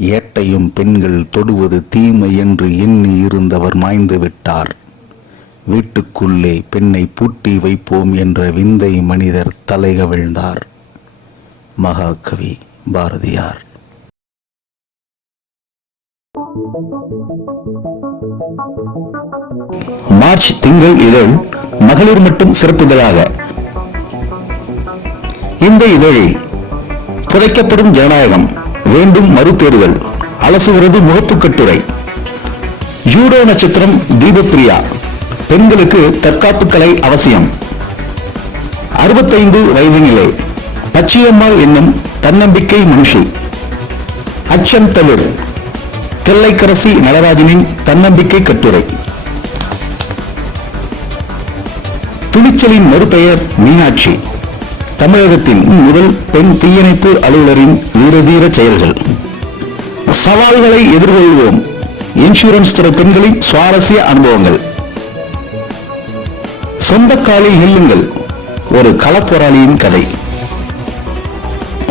ஏட்டையும் பெண்கள் தொடுவது தீமை என்று எண்ணி இருந்தவர் மாய்ந்து விட்டார். வீட்டுக்குள்ளே பெண்ணை பூட்டி வைப்போம் என்ற விந்தை மனிதர் தலைகவிழ்ந்தார். மகாகவி பாரதியார். மார்ச் திங்கள் இதழ் மகளிர் மட்டும் சிறப்புகளாக. இந்த இதழில் புதைக்கப்படும் ஜனநாயகம் வேண்டும் மறுதேடுதல் அலசுகிறது முகப்பு கட்டுரை. ஜூடோ நட்சத்திரம் தீபப்பிரியா, பெண்களுக்கு தற்காப்பு கலை அவசியம். 65 வயது நிலை, பச்சையம்மாள் என்னும் தன்னம்பிக்கை மனுஷி. அச்சம் தவிர, தில்லைக்கரசி நடராஜனின் தன்னம்பிக்கை கட்டுரை. துணிச்சலின் மறுபெயர் மீனாட்சி, தமிழகத்தின் முதல் பெண் தீயணைப்பு அலுவலரின் வீரதீர செயல்கள். சவால்களை எதிர்கொள்வோம், இன்சூரன்ஸ் துறை பெண்களின் சுவாரஸ்ய அனுபவங்கள். சொந்த காலில் நில்லுங்கள், ஒரு களப்போராளியின் கதை.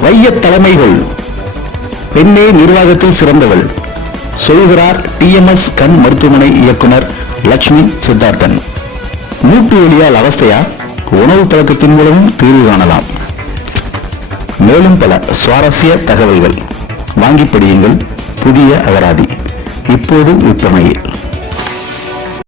வைய தலைமைகள், பெண்ணே நிர்வாகத்தில் சிறந்தவள் சொல்கிறார் டிஎம்எஸ் கண் மருத்துவமனை இயக்குனர் லட்சுமி சித்தார்த்தன். மூட்டு வலியால் அவஸ்தையா? உணவு பழக்கத்தின் மூலமும் தீர்வு காணலாம். மேலும் பல சுவாரஸ்ய தகவல்கள் வாங்கி படியுங்கள். புதிய அகராதி இப்போது விற்பனையில்.